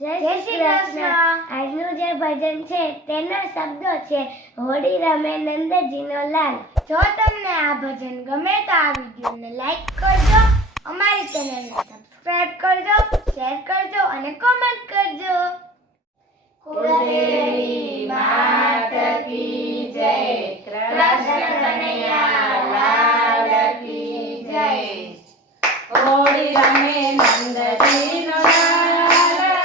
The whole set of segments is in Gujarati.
જય શ્રી કૃષ્ણ। આજનું જે ભજન છે તેના શબ્દો છે હોળી રમે નંદજીનો લાલ। જો તમને આ ભજન ગમે તો આ વિડીયોને લાઈક કરજો, અમારી ચેનલને સબસ્ક્રાઇબ કરજો, શેર કરજો અને કોમેન્ટ કરજો। કુળદેવી માત કી જય, કૃષ્ણ કનૈયા લાલ કી જય। હોળી રમે નંદજીનો લાલ,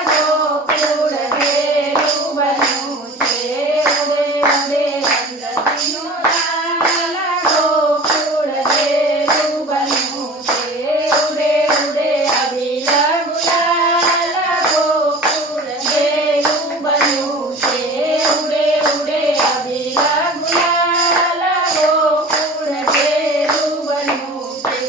ગોકુળ ઘેરું બન્યું છે। ઉડે ઉડે નંદજીનો લાલ, ગોકુળ ઘેરું બન્યું છે। ઉડે ઉડે અબીલ ગુલાલ, ગોકુળ ઘેરું બન્યું છે। ઉડે ઉડે અબીલ ગુલાલ, ગોકુળ ઘેરું બન્યું છે।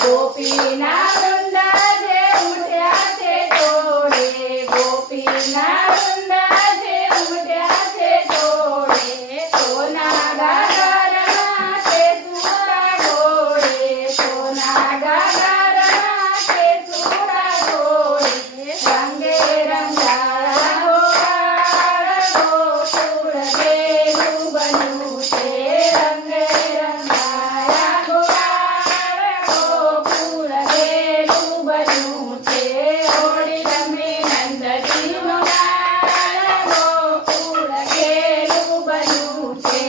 ગોપીના વૃંદા જે ઉમટ્યા છે ટોળે, ગોપીના વૃંદા જે ઉમટ્યા છે ટોળે। સોના ગાગરમાં તે સુરા ગોળે, સોના ગાગરમાં તે સુરા ગોળે। રંગે રંગાયા ગોપાળ, ગોકુળ ઘેરું બન્યું છે। રંગે રંગાયા ગોપાળ, ગોકુળ ઘેરું બન્યું છે। હોળી રમે નંદજીનો લાલ, ગોકુળ ઘેરું બન્યું છે।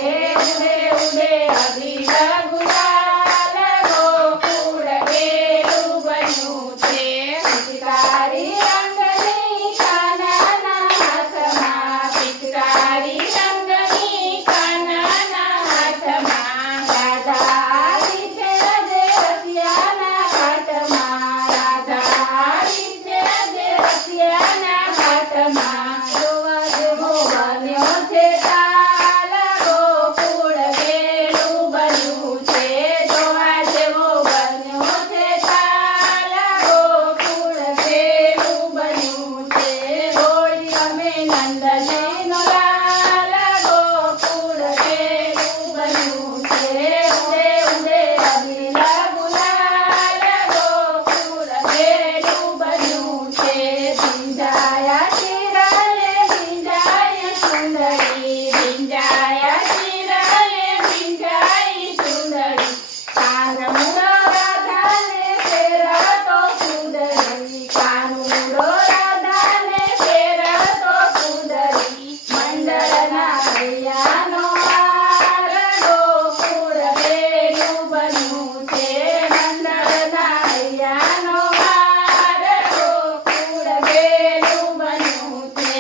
ઉડે ઉડે અબીલ ગુલાલ, ગોકુળ ઘેરું બન્યું છે। પિચકારી રંગની કાનાના હાથમાં, પિચકારી રંગની કાનાના હાથમાં। રાધા આવી છે આજે રસિયાના ઘાટમાં, રાધા આવી છે આજે રસિયાના ઘાટમાં। જોવા જેવો બન્યો છે તાલ, ગોકુળ ઘેરું બન્યું છે। જોવા જેવો બન્યો છે તાલ, ગોકુળ ઘેરું બન્યું છે। હોળી રમે નંદજીનો લાલ, ગોકુળ ઘેરું બન્યું છે। ઉડે ઉડે અબીલ ગુલાલ, ગોકુળ ઘેરું બન્યું છે। ભીંજાયા ચિરાએ ભીંજાય સુંદરી, ભીંજાયા ચિરાએ ભીંજાઈ સુંદરી। કાનુડો રાધાને ફેરવતો સુંદરી, કાનુડો રાધાને ફેરવતો સુંદરી। મંડળના હૈયાનો હાર, ગોકુળ ઘેરું બન્યું છે। મંડળના હૈયાનો હાર, ગોકુળ ઘેરું બન્યું છે।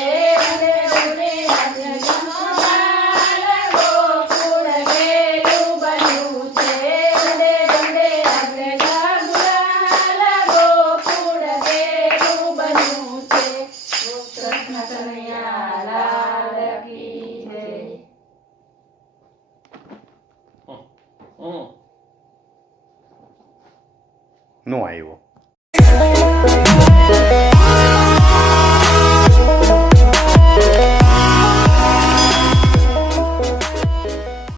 ઉડે ઉડે નંદજીનો લાલ, ગોકુળ ઘેરું બન્યું છે। ઉડે ઉડે અબીલ ગુલાલ, ગોકુળ ઘેરું બન્યું છે। કૃષ્ણ કનૈયા લાલ કી જય। નો આવ્યો।